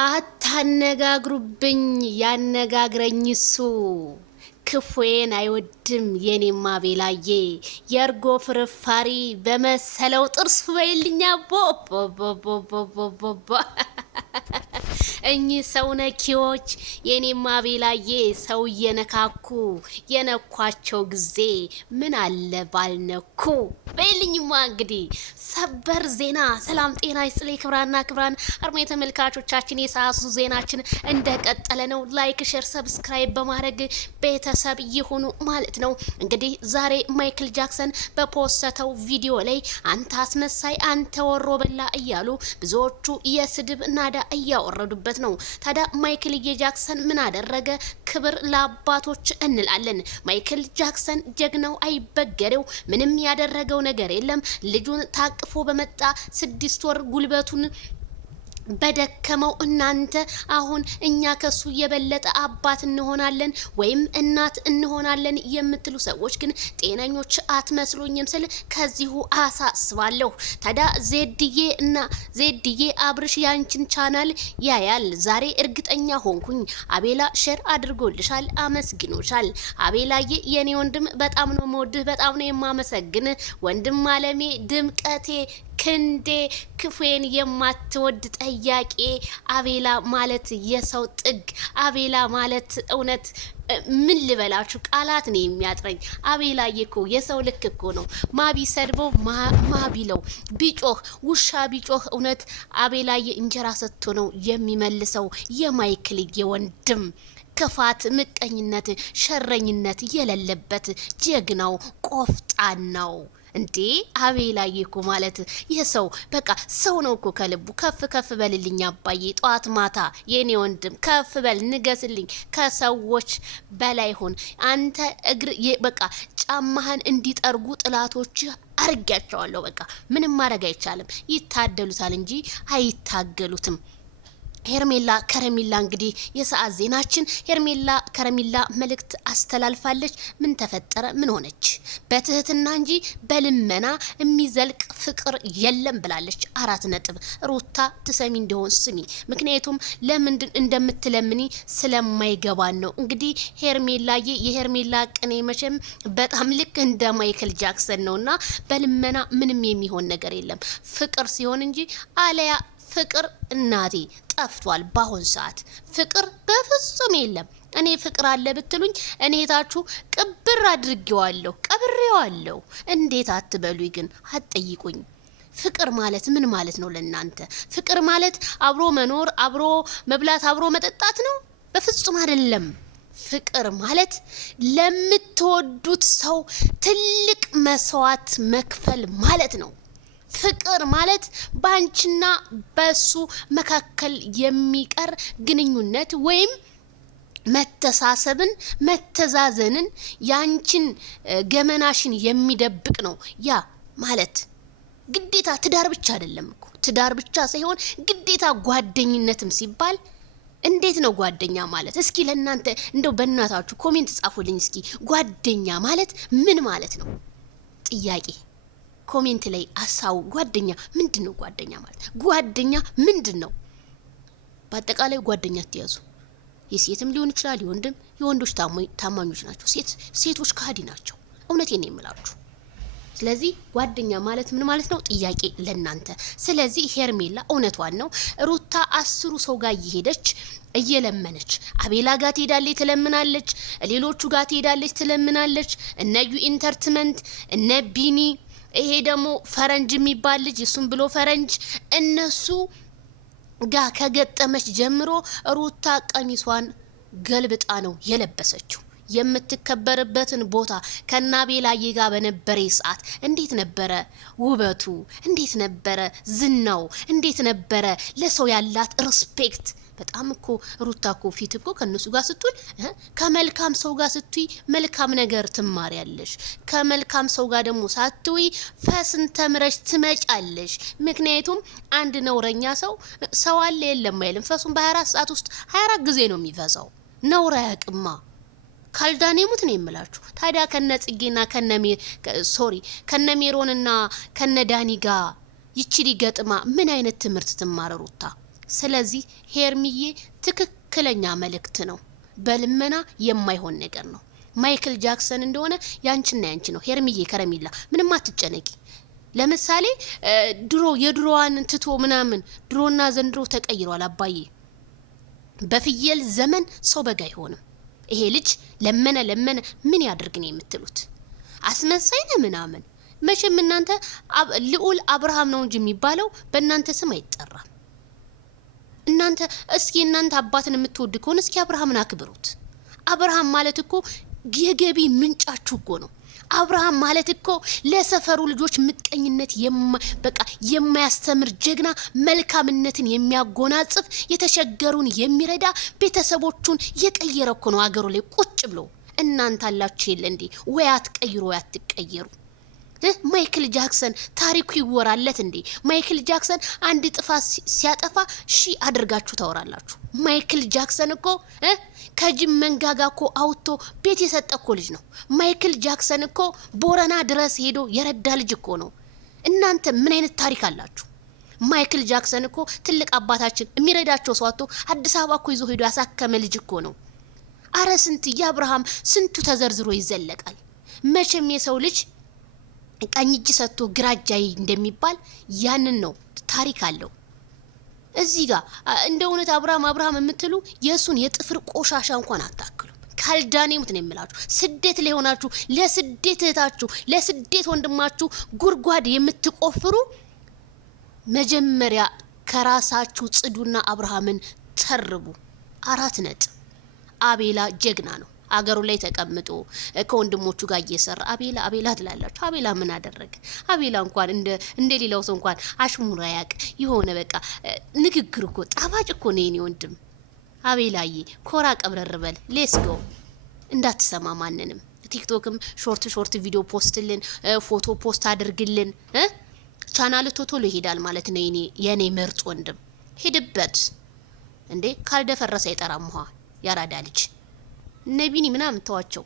አታነጋግሩብኝ ያነጋግረኝ እሱ ክፉዬን አይወድም የኔማ ቤላዬ የርጎ ፍርፋሪ በመሰለው ጥርስ በይልኛ ቦ እኚህ ሰው ነኪዎች የኔማ ቤላዬ ሰው እየነካኩ የነኳቸው ጊዜ ምን አለ ባልነኩ በይልኝማ። እንግዲህ ሰበር ዜና። ሰላም ጤና ይስጥልኝ ክብራን አርሜ ተመልካቾቻችን የሰዓቱ ዜናችን እንደቀጠለ ነው። ላይክ ሼር ሰብስክራይብ በማድረግ ቤተሰብ ይሁኑ ማለት ነው። እንግዲህ ዛሬ ማይክል ጃክሰን በፖስተው ቪዲዮ ላይ አንተ አስመሳይ አንተ ወሮ በላ እያሉ ብዙዎቹ የስድብ ናዳ እያወረዱበት ነው። ታዲያ ማይክል ጃክሰን ምን አደረገ? ክብር ለአባቶች እንላለን። ማይክል ጃክሰን ጀግናው አይበገሬው ምንም ያደረገው ነገር የለም። ልጁን ታቅፎ በመጣ 6 ወር ጉልበቱን በደከመው እናንተ አሁን እኛ ከሱ የበለጠ አባት እንሆናለን ወይም እናት እንሆናለን የምትሉ ሰዎች ግን ጤነኞች አትመስሉኝም ስል ከዚሁ አሳስባለሁ። ታዲያ ዜድዬ አብርሽ ያንቺን ቻናል ያያል። ዛሬ እርግጠኛ ሆንኩኝ አቤላ ሼር አድርጎልሻል፣ አመስግኖሻል። አቤላዬ የኔ ወንድም በጣም ነው የምወድህ፣ በጣም ነው የማመሰግን ወንድም አለሜ ድምቀቴ ክንዴ ክፉዬን የማትወድ ጠያቄ አቤላ ማለት የሰው ጥግ አቤላ ማለት እውነት ምን ልበላችሁ ቃላት ነው የሚያጥረኝ። አቤላዬ እኮ የሰው ልክ እኮ ነው። ማቢ ሰድበው ማቢለው ቢጮህ ውሻ ቢጮህ እውነት አቤላዬ እንጀራ ሰጥቶ ነው የሚመልሰው። የማይክልዬ ወንድም ክፋት፣ ምቀኝነት፣ ሸረኝነት የሌለበት ጀግናው ቆፍጣናው እንዴ አቤላዬ እኮ ማለት የሰው በቃ ሰው ነው እኮ ከልቡ። ከፍ በልልኝ አባዬ ጧት ማታ የኔ ወንድም ከፍ በል ንገስልኝ፣ ከሰዎች በላይ ሆን አንተ እግር በቃ ጫማህን እንዲጠርጉ ጥላቶች አርጋቸዋለሁ። በቃ ምንም ማድረግ አይቻልም። ይታደሉታል እንጂ አይታገሉትም። ሄርሜላ ከረሚላ እንግዲህ የሰዓት ዜናችን ሄርሜላ ከረሚላ መልእክት አስተላልፋለች። ምን ተፈጠረ? ምን ሆነች? በትህትና እንጂ በልመና የሚዘልቅ ፍቅር የለም ብላለች። 4 ነጥብ። ሩታ ትሰሚ እንደሆን ስሚ፣ ምክንያቱም ለምንድን እንደምትለምኒ ስለማይገባን ነው። እንግዲህ ሄርሜላዬ የሄርሜላ ቅኔ መቼም በጣም ልክ እንደ ማይክል ጃክሰን ነውና በልመና ምንም የሚሆን ነገር የለም ፍቅር ሲሆን እንጂ አለያ ፍቅር እናቴ ጠፍቷል። ባሁን ሰዓት ፍቅር በፍጹም የለም። እኔ ፍቅር አለ ብትሉኝ እኔ ታችሁ ቅብር አድርጌዋለሁ፣ ቀብሬዋለሁ። እንዴት አትበሉኝ ግን አትጠይቁኝ። ፍቅር ማለት ምን ማለት ነው ለናንተ? ፍቅር ማለት አብሮ መኖር፣ አብሮ መብላት፣ አብሮ መጠጣት ነው? በፍጹም አይደለም። ፍቅር ማለት ለምትወዱት ሰው ትልቅ መስዋዕት መክፈል ማለት ነው። ፍቅር ማለት ባንቺና በሱ መካከል የሚቀር ግንኙነት ወይም መተሳሰብን፣ መተዛዘንን፣ ያንቺን ገመናሽን የሚደብቅ ነው። ያ ማለት ግዴታ ትዳር ብቻ አይደለም እኮ። ትዳር ብቻ ሳይሆን ግዴታ ጓደኝነትም ሲባል እንዴት ነው ጓደኛ ማለት? እስኪ ለእናንተ እንደው በእናታችሁ ኮሜንት ጻፉልኝ እስኪ። ጓደኛ ማለት ምን ማለት ነው? ጥያቄ ኮሜንት ላይ አሳው። ጓደኛ ምንድነው? ጓደኛ ማለት ጓደኛ ምንድነው? በአጠቃላይ ጓደኛ አትያዙ። የሴትም ሊሆን ይችላል የወንድም። የወንዶች ታማኞች ናቸው፣ ሴቶች ካዲ ናቸው። እውነቴን ነው የምላችሁ። ስለዚህ ጓደኛ ማለት ምን ማለት ነው? ጥያቄ ለናንተ። ስለዚህ ሄርሜላ እውነቷን ነው። ሩታ 10 ሰው ጋር እየሄደች እየለመነች አቤላ ጋር ትሄዳለች ትለምናለች፣ ሌሎቹ ጋር ትሄዳለች ትለምናለች። እነ ዩ ኢንተርቴይንመንት እነ ቢኒ ይሄ ደግሞ ፈረንጅ የሚባል ልጅ እሱም ብሎ ፈረንጅ እነሱ ጋር ከገጠመች ጀምሮ ሩታ ቀሚሷን ገልብጣ ነው የለበሰችው። የምትከበርበትን ቦታ ከናቤላዬ ጋር በነበረ ሰዓት እንዴት ነበረ ውበቱ? እንዴት ነበረ ዝናው? እንዴት ነበረ ለሰው ያላት ሪስፔክት? በጣም እኮ ሩታ እኮ ፊት እኮ ከነሱ ጋር ስትውል ከመልካም ሰው ጋር ስትይ መልካም ነገር ትማሪያለሽ። ከመልካም ሰው ጋር ደግሞ ሳትውይ ፈስን ተምረሽ ትመጫለሽ። ምክንያቱም አንድ ነውረኛ ሰው አለ የለም አይልም። ፈሱን በ24 ሰዓት ውስጥ 24 ጊዜ ነው የሚፈሳው። ነውራ ያቅማ ካልዳኔ ሙት ነው የምላችሁ። ታዲያ ከነጽጌና ከነሜሮንና ከነዳኒ ጋር ይችሊ ገጥማ ምን አይነት ትምህርት ትማረ ሩታ? ስለዚህ ሄርሚዬ ትክክለኛ መልእክት ነው። በልመና የማይሆን ነገር ነው። ማይክል ጃክሰን እንደሆነ ያንቺና ያንቺ ነው። ሄርሚዬ ከረሚላ ምንም አትጨነቂ። ለምሳሌ ድሮ የድሮዋን ትቶ ምናምን ድሮና ዘንድሮ ተቀይሯል አባዬ። በፍየል ዘመን ሰው በጋ አይሆንም። ይሄ ልጅ ለመነ ምን ያድርግ ነው የምትሉት? አስመሳይ ነው ምናምን። መቼም እናንተ ልዑል አብርሃም ነው እንጂ የሚባለው በእናንተ ስም አይጠራም። እናንተ እስኪ እናንተ አባትን የምትወድ ከሆነ እስኪ አብርሃምን አክብሩት። አብርሃም ማለት እኮ የገቢ ምንጫችሁ እኮ ነው። አብርሃም ማለት እኮ ለሰፈሩ ልጆች ምቀኝነት በቃ የማያስተምር ጀግና፣ መልካምነትን የሚያጎናጽፍ፣ የተቸገሩን የሚረዳ፣ ቤተሰቦቹን የቀየረ እኮ ነው አገሩ ላይ ቁጭ ብሎ። እናንተ አላችሁ የለ እንዴ? ወይ አትቀይሩ ወይ አትቀየሩ። ማይክል ጃክሰን ታሪኩ ይወራለት እንዴ? ማይክል ጃክሰን አንድ ጥፋት ሲያጠፋ አድርጋችሁ ታወራላችሁ። ማይክል ጃክሰን እኮ ከጅም መንጋጋ እኮ አውጥቶ ቤት የሰጠ እኮ ልጅ ነው። ማይክል ጃክሰን እኮ ቦረና ድረስ ሄዶ የረዳ ልጅ እኮ ነው። እናንተ ምን አይነት ታሪክ አላችሁ? ማይክል ጃክሰን እኮ ትልቅ አባታችን የሚረዳቸው ሰው አጥቶ አዲስ አበባ እኮ ይዞ ሄዶ ያሳከመ ልጅ እኮ ነው። አረ ስንት የአብርሃም ስንቱ ተዘርዝሮ ይዘለቃል። መቼም የሰው ልጅ ቀኝ እጅ ሰጥቶ ግራ እጅ እንደሚባል ያንን ነው። ታሪክ አለው። እዚህ ጋር እንደ እውነት አብርሃም የምትሉ የሱን የጥፍር ቆሻሻ እንኳን አታክሉ። ካልዳኔሙት ነው የምላችሁ። ስደት ላይ ሆናችሁ ለስደት እህታችሁ ለስደት ወንድማችሁ ጉድጓድ የምትቆፍሩ መጀመሪያ ከራሳችሁ ጽዱና አብርሃምን ተርቡ። 4 ነጥብ። አቤላ ጀግና ነው። አገሩ ላይ ተቀምጦ ከወንድሞቹ ጋር እየሰራ አቤላ ትላላችሁ። አቤላ ምን አደረገ? አቤላ እንኳን እንደ ሌላው ሰው እንኳን አሽሙራ ያቅ የሆነ በቃ ንግግር እኮ ጣፋጭ እኮ ነው የኔ ወንድም። አቤላዬ ኮራ ቀብረር በል። ሌትስ ጎ። እንዳትሰማ ማንንም። ቲክቶክም ሾርት ቪዲዮ ፖስትልን፣ ፎቶ ፖስት አድርግልን። ቻናል ቶሎ ይሄዳል ማለት ነው የኔ ምርጥ ወንድም። ሄድበት እንዴ! ካልደፈረሰ አይጠራም ውሃ። ያራዳ ልጅ ነቢኒ ምናምን ተዋቸው።